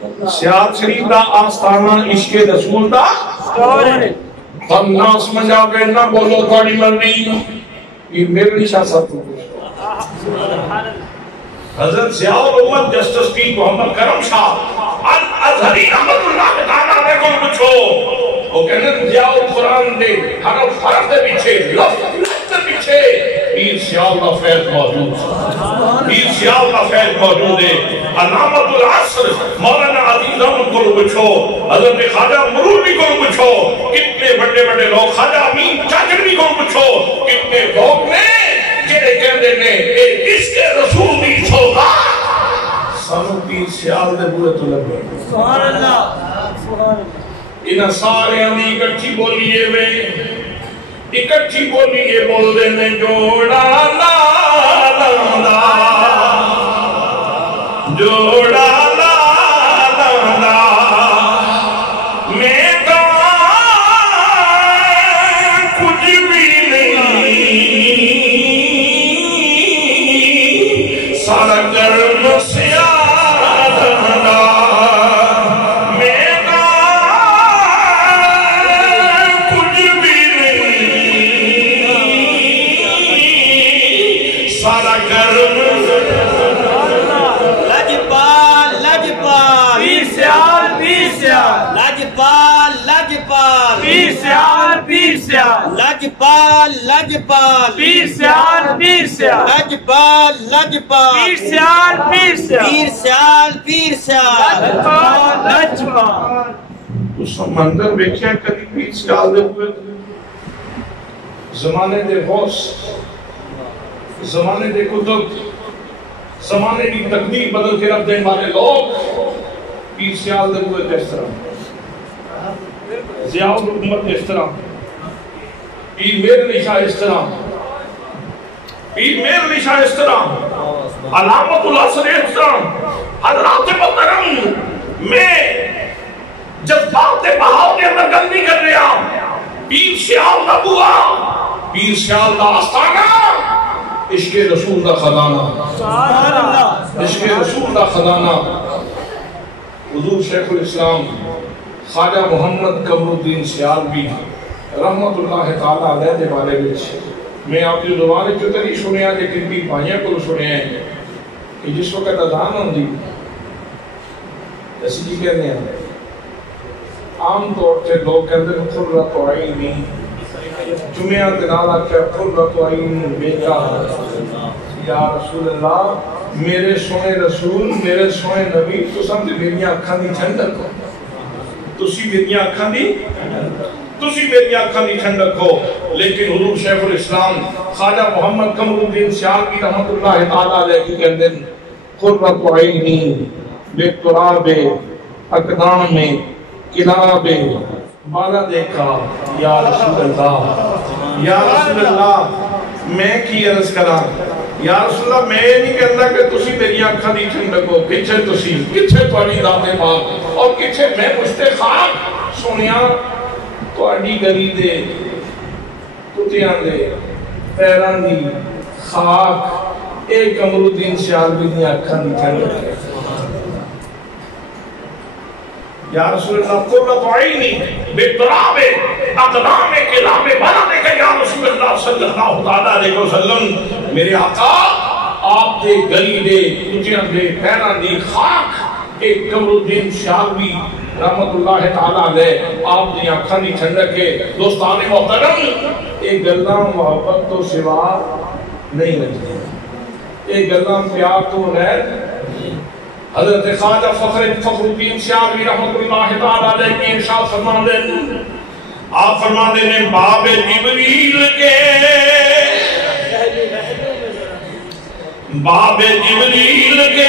سیال شریف دا آستانہ عشق رسول دا ہم ناس منجا کے نہ بولو تھوڑی مرضی یہ میرے شاہ صاحب کو حضرت سیال امت جسٹس کی محمد کرم شاہ الازہری رحمت اللہ تعالیٰ نے کو پوچھو وہ کہنے ضیاء القرآن دے حرف دے پیچھے لفظ دے پیچھے پیر سیال کا فیض موجود پیر سیال کا فیض موجود ہے علامت العصر مولانا عزیز احمد کو پوچھو حضرت خواجہ مروری کو پوچھو کتنے بڑے بڑے لوگ خواجہ امین چاچڑی کو پوچھو کتنے لوگ نے جنہیں کہنے نے عشق رسول دی چھوڑا سانو پیر سیال دے بوئے تو لگ گئے سبحان اللہ انہاں سارے ہمیں اکٹھی بولیے میں اکٹھی بولیے بول دینے جوڑا لا لا جوڑا لا لا میں کہاں کچھ بھی نہیں سارا کرم سیال میں کہاں کچھ بھی نہیں سارا کرم لجپال لجپال پیر سیال پیر سیال لجپال لجپال پیر سیال پیر سیال لجپال لجپال پیر سیال پیر سیال پیر سیال پیر سیال لجپال لجپال اس منظر ویکھیا کبھی پیر سیال دے ہوئے زمانے دے غوث زمانے دے کتب زمانے کی تقدیر بدل کے رکھ دینے والے لوگ پیر سیال دے ہوئے اس طرح ضیاء الحکومت اس طرح پیر میر نشاہ اس طرح پیر میر نشاہ اس طرح علامت العصر اس طرح حضرات محترم میں جذبات بہاؤ کے اندر گل نہیں کر رہا پیر سیال دا بوا پیر سیال دا آستانہ عشق رسول دا خزانہ عشق رسول دا خزانہ حضور شیخ الاسلام خواجہ محمد قمر الدین سیال بھی رحمت اللہ تعالیٰ علیہ دے بارے وچ میں آپ کی زبان جو تری سنے ہیں لیکن بھی بھائیاں کو سنے ہیں کہ جس وقت اذان ہوندی ایسی جی کہنے ہیں عام طور سے لوگ کہتے ہیں قرۃ عینی جمعہ دنال آکے قرۃ عین بیٹا یا رسول اللہ میرے سونے رسول میرے سونے نبی تو سمجھ میری آنکھاں دی ٹھنڈک ہو تسی میری آنکھاں دی ٹھنڈک ہو لیکن حضور شیخ الاسلام خواجہ محمد قمر الدین سیال کی رحمت اللہ تعالیٰ علیہ کی کہتے ہیں قرۃ عینی بتراب اقدام کلاب بالا دیکھا یا رسول اللہ میں کی عرض کرا یا رسول اللہ میں نہیں کہتا کہ تسی میری آنکھاں دی ٹھنڈک ہو کچھے تسی کچھے تواڈی ذات پاک اور کچھے میں مشتے خاک سنیا تواڈی گلی دے کتیاں دے پیران دی خاک ایک قمر الدین سیال بھی دی آنکھاں دی ٹھنڈک ہے یا رسول اللہ قرۃ عینی بتراب اقدام کلاب بالا دیکھا یا رسول اللہ صلی اللہ علیہ وسلم میرے آقا آپ دے گلی دے کچھیاں دے پیران دی خاک ایک قمر الدین سیال بھی رحمت اللہ تعالیٰ علیہ آپ دی آنکھاں دی ٹھنڈک ہے دوستان محترم ایک گلاں محبت تو سوا نہیں رہتی ایک گلاں پیار تو غیر حضرت خواجہ فخر الدین سیال رحمت اللہ تعالیٰ علیہ کی ارشاد فرمان دیں آپ فرمان دیں باب جبریل کے باب جبریل کے